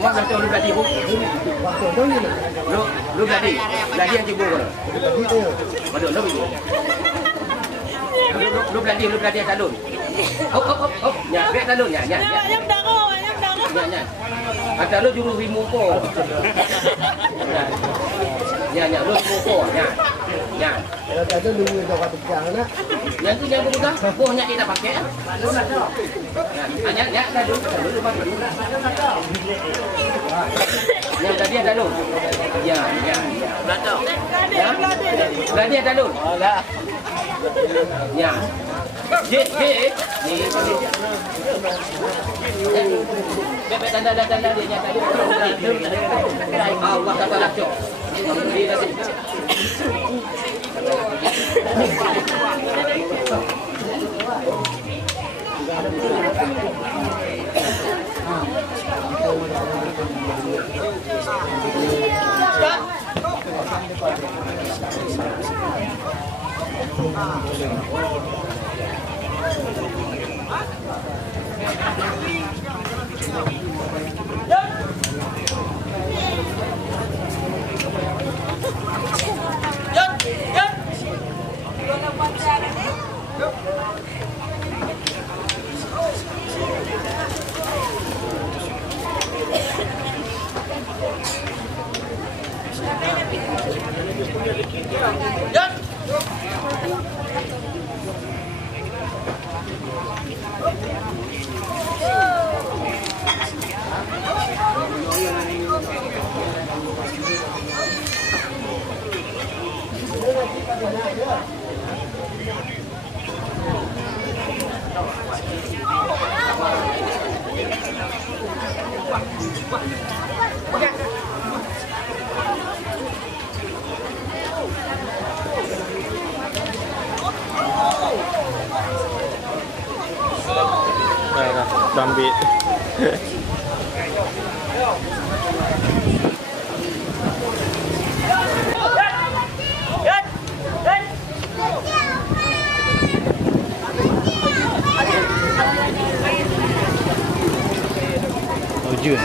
Cuma nanti lu berarti bu. Lu berarti yang cibu kan? Waduh, lu berarti talun. Hop, biar talun ya. Nyam dako. Ya. Ada lu juru rimuko. Ya, lu rimuko, ya. Kalau ada nunggu itu kata jangan. Yang tu yang bukan, bohnya kita pakai. Ya, talun pakai. Yang tadi ada talun. Ya. Belakang. Ya. Tadi ada talun. Ya. Ni. Bebek tanda dia nyata dia. Allah kata lacok. Dia kasih. Bambi. Jun.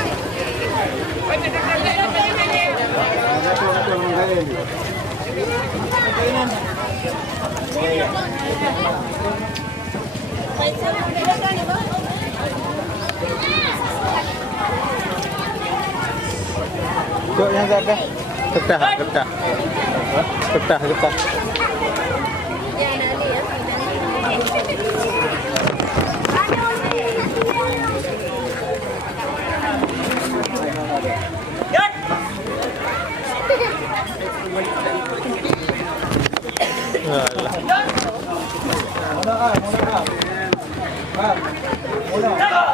Kok yang ada? Getah. Mula.